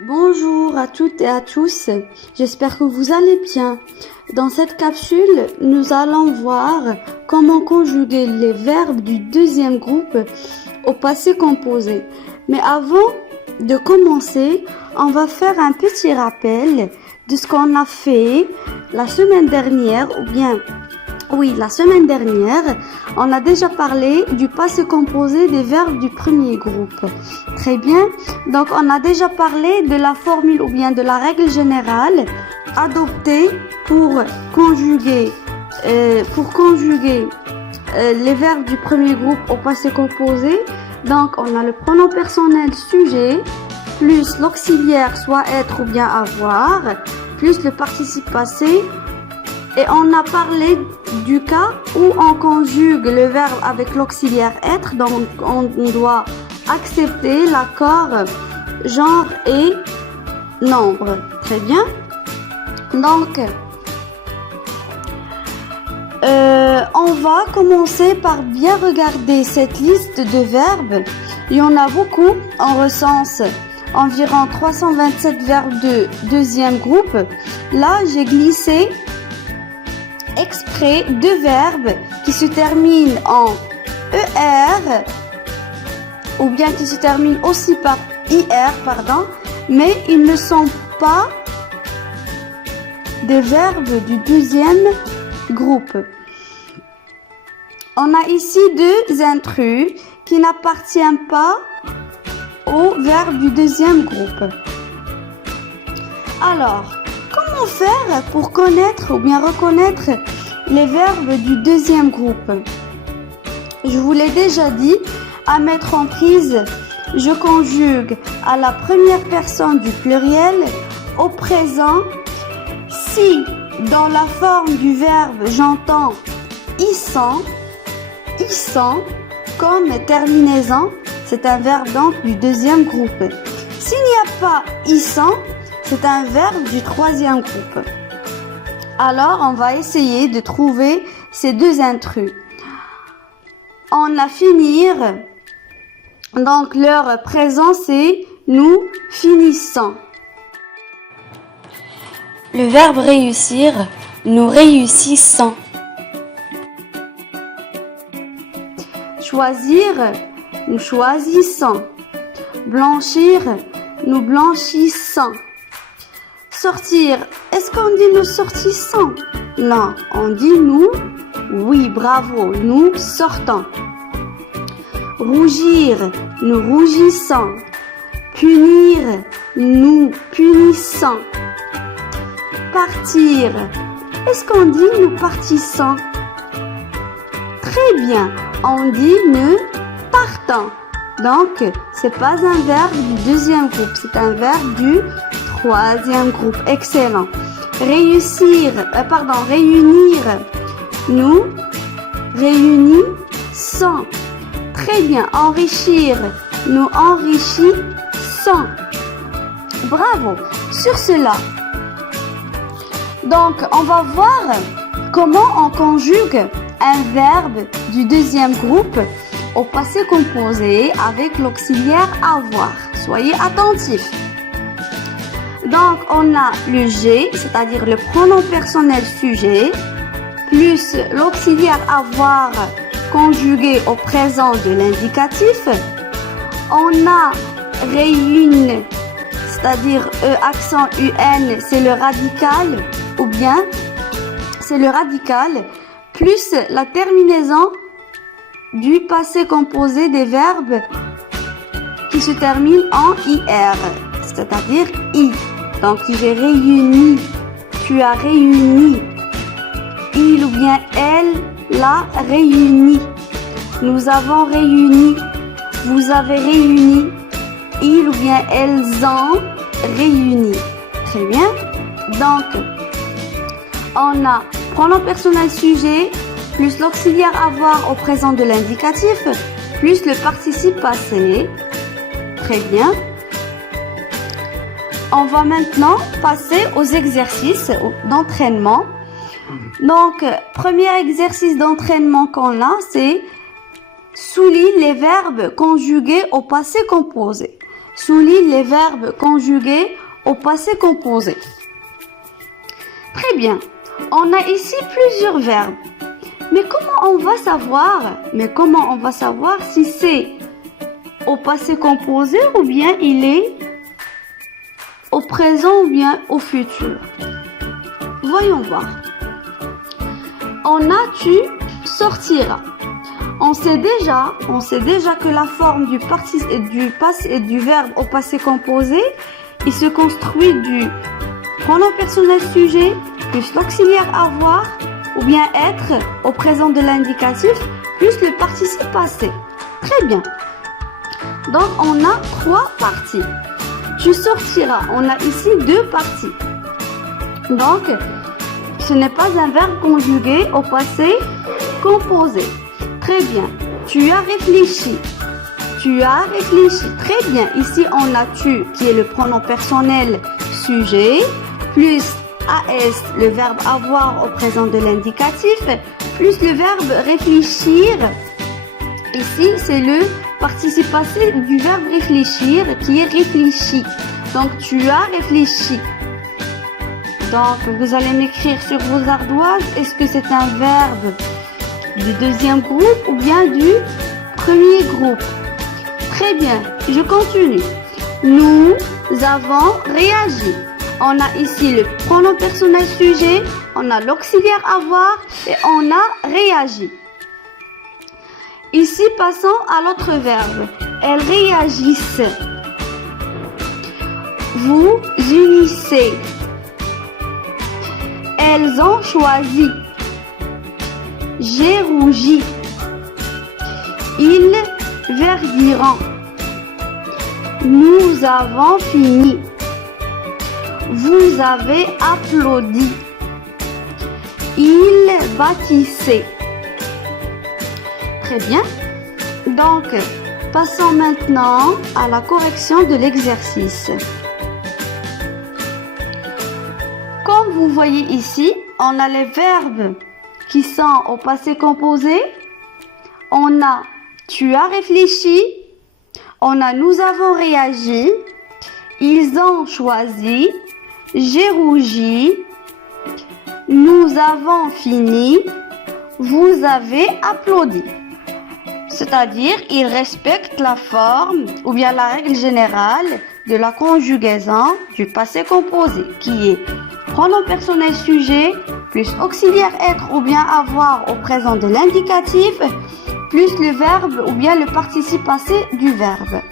Bonjour à toutes et à tous, j'espère que vous allez bien. Dans cette capsule, nous allons voir comment conjuguer les verbes du deuxième groupe au passé composé. Mais avant de commencer, on va faire un petit rappel de ce qu'on a fait la semaine dernière la semaine dernière, on a déjà parlé du passé composé des verbes du premier groupe. Très bien. Donc, on a déjà parlé de la formule ou bien de la règle générale adoptée pour conjuguer les verbes du premier groupe au passé composé. Donc, on a le pronom personnel sujet, plus l'auxiliaire soit être ou bien avoir, plus le participe passé. Et on a parlé du cas où on conjugue le verbe avec l'auxiliaire être, donc on doit accepter l'accord genre et nombre. Très bien. Donc, on va commencer par bien regarder cette liste de verbes. Il y en a beaucoup. On recense environ 327 verbes de deuxième groupe. Là, j'ai glissé exprès deux verbes qui se terminent en ER ou bien qui se terminent aussi par IR, mais ils ne sont pas des verbes du deuxième groupe. On a ici deux intrus qui n'appartiennent pas au verbe du deuxième groupe. Alors, comment faire pour connaître ou bien reconnaître les verbes du deuxième groupe? Je vous l'ai déjà dit, à mettre en prise, je conjugue à la première personne du pluriel au présent si dans la forme du verbe j'entends issant comme terminaison, c'est un verbe donc du deuxième groupe. S'il n'y a pas issant, c'est un verbe du troisième groupe. Alors, on va essayer de trouver ces deux intrus. On a finir. Donc, leur présent, c'est nous finissons. Le verbe réussir, nous réussissons. Choisir, nous choisissons. Blanchir, nous blanchissons. Sortir, est-ce qu'on dit nous sortissons? Non, on dit nous. Oui, bravo, nous sortons. Rougir, nous rougissons. Punir, nous punissons. Partir, est-ce qu'on dit nous partissons? Très bien, on dit nous partons. Donc, c'est pas un verbe du deuxième groupe, c'est un verbe du troisième groupe. Excellent. Réunir, nous réunissons. Très bien. Enrichir, nous enrichissons. Bravo. Sur cela, donc, on va voir comment on conjugue un verbe du deuxième groupe au passé composé avec l'auxiliaire avoir. Soyez attentifs. Donc, on a le G, c'est-à-dire le pronom personnel sujet, plus l'auxiliaire avoir conjugué au présent de l'indicatif. On a réune, c'est-à-dire accent UN, c'est le radical, ou bien c'est le radical, plus la terminaison du passé composé des verbes qui se terminent en IR, c'est-à-dire I. Donc, j'ai réuni, tu as réuni, il ou bien elle l'a réuni, nous avons réuni, vous avez réuni, il ou bien elles ont réuni. Très bien. Donc, on a pronom personnel sujet, plus l'auxiliaire avoir au présent de l'indicatif, plus le participe passé. Très bien. On va maintenant passer aux exercices d'entraînement. Donc, premier exercice d'entraînement qu'on a, c'est souligne les verbes conjugués au passé composé. souligne les verbes conjugués au passé composé. Très bien. On a ici plusieurs verbes. Mais comment on va savoir si c'est au passé composé ou bien il est au présent ou bien au futur? Voyons voir. On a tu sortiras. On sait déjà que la forme du passé et du verbe au passé composé, il se construit du pronom personnel sujet plus l'auxiliaire avoir ou bien être au présent de l'indicatif plus le participe passé. Très bien. Donc on a 3 parties. Tu sortiras. On a ici 2 parties. Donc ce n'est pas un verbe conjugué au passé composé. Très bien. Tu as réfléchi. Très bien. Ici, on a tu qui est le pronom personnel sujet, plus AS, le verbe avoir au présent de l'indicatif, plus le verbe réfléchir. Ici, c'est le participe passé du verbe réfléchir qui est réfléchi. Donc, tu as réfléchi. Donc, vous allez m'écrire sur vos ardoises, est-ce que c'est un verbe du deuxième groupe ou bien du premier groupe? Très bien, je continue. Nous avons réagi. On a ici le pronom personnel sujet, on a l'auxiliaire avoir et on a réagi. Ici, passons à l'autre verbe. Elles réagissent. Vous unissez. Elles ont choisi. J'ai rougi. Ils verdiront. Nous avons fini. Vous avez applaudi. Ils bâtissaient. Très bien. Donc, passons maintenant à la correction de l'exercice. Comme vous voyez ici, on a les verbes qui sont au passé composé. On a tu as réfléchi. On a nous avons réagi. Ils ont choisi. J'ai rougi. Nous avons fini. Vous avez applaudi. C'est-à-dire, ils respectent la forme ou bien la règle générale de la conjugaison du passé composé qui est pronom personnel sujet plus auxiliaire être ou bien avoir au présent de l'indicatif plus le verbe ou bien le participe passé du verbe.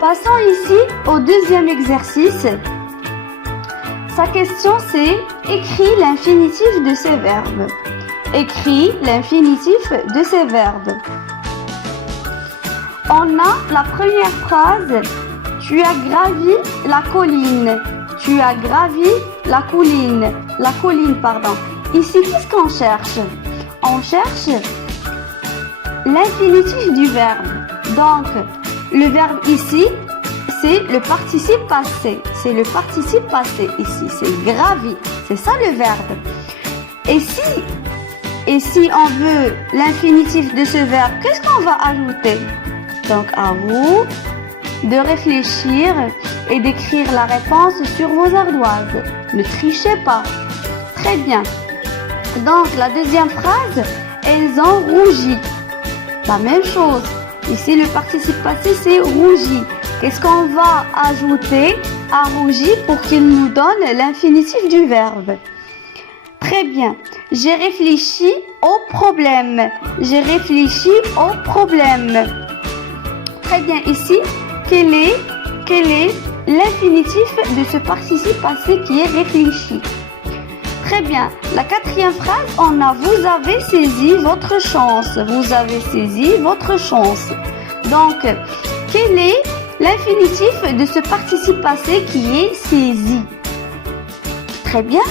Passons ici au deuxième exercice. Sa question c'est écris l'infinitif de ces verbes. Écris l'infinitif de ces verbes. On a la première phrase. Tu as gravi la colline. Tu as gravi la colline. La colline, pardon. Ici, qu'est-ce qu'on cherche? On cherche l'infinitif du verbe. Donc, le verbe ici, c'est le participe passé. C'est le participe passé ici. C'est gravi. C'est ça le verbe. Et si on veut l'infinitif de ce verbe, qu'est-ce qu'on va ajouter? Donc, à vous de réfléchir et d'écrire la réponse sur vos ardoises. Ne trichez pas. Très bien. Donc, la deuxième phrase, elles ont rougi. La même chose. Ici, le participe passé, c'est rougi. Qu'est-ce qu'on va ajouter à rougi pour qu'il nous donne l'infinitif du verbe? Très bien. J'ai réfléchi au problème. J'ai réfléchi au problème. Très bien. Ici, quel est l'infinitif de ce participe passé qui est réfléchi? Très bien. La quatrième phrase, on a vous avez saisi votre chance. Vous avez saisi votre chance. Donc, quel est l'infinitif de ce participe passé qui est saisi? Très bien.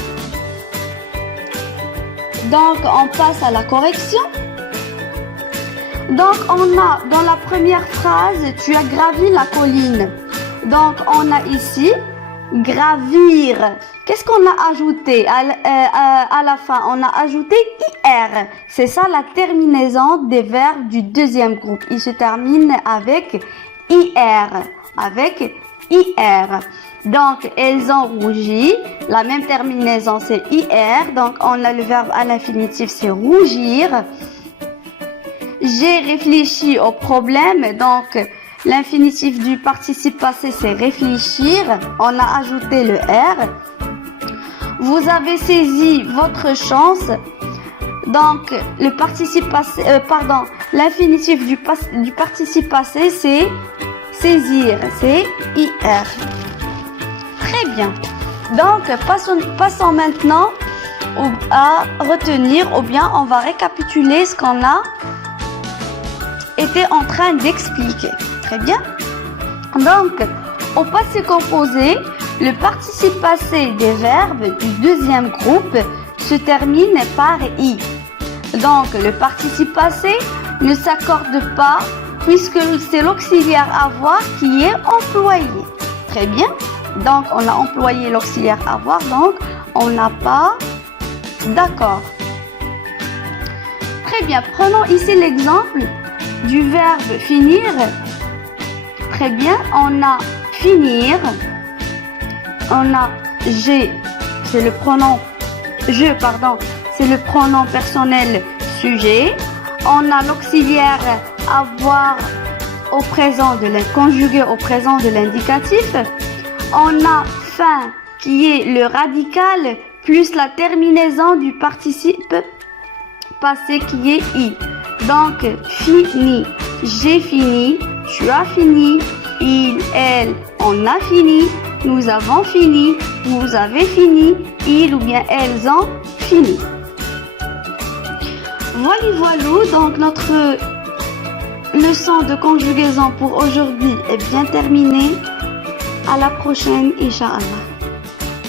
Donc, on passe à la correction. Donc, on a dans la première phrase, tu as gravi la colline. Donc, on a ici gravir. Qu'est-ce qu'on a ajouté à la fin? On a ajouté IR. C'est ça la terminaison des verbes du deuxième groupe. Il se termine avec IR avec IR. Donc, elles ont rougi. La même terminaison, c'est IR. Donc, on a le verbe à l'infinitif, c'est rougir. J'ai réfléchi au problème. Donc, l'infinitif du participe passé, c'est réfléchir. On a ajouté le R. Vous avez saisi votre chance. Donc, le participe passé, l'infinitif du participe passé, c'est saisir, c'est IR. Très bien. Donc, passons maintenant à retenir, ou bien on va récapituler ce qu'on a été en train d'expliquer. Très bien. Donc, au passé composé, le participe passé des verbes du deuxième groupe se termine par I. Donc, le participe passé ne s'accorde pas puisque c'est l'auxiliaire avoir qui est employé. Très bien. Donc, on a employé l'auxiliaire avoir, donc on n'a pas d'accord. Très bien. Prenons ici l'exemple du verbe finir. Très bien. On a finir. On a j'ai, c'est le pronom c'est le pronom personnel sujet. On a l'auxiliaire avoir au présent conjugué au présent de l'indicatif. On a fin qui est le radical plus la terminaison du participe passé qui est I. Donc, fini, j'ai fini, tu as fini, il, elle, on a fini, nous avons fini, vous avez fini, ils ou bien elles ont fini. Voilà, donc notre leçon de conjugaison pour aujourd'hui est bien terminée. À la prochaine, Inch'Allah.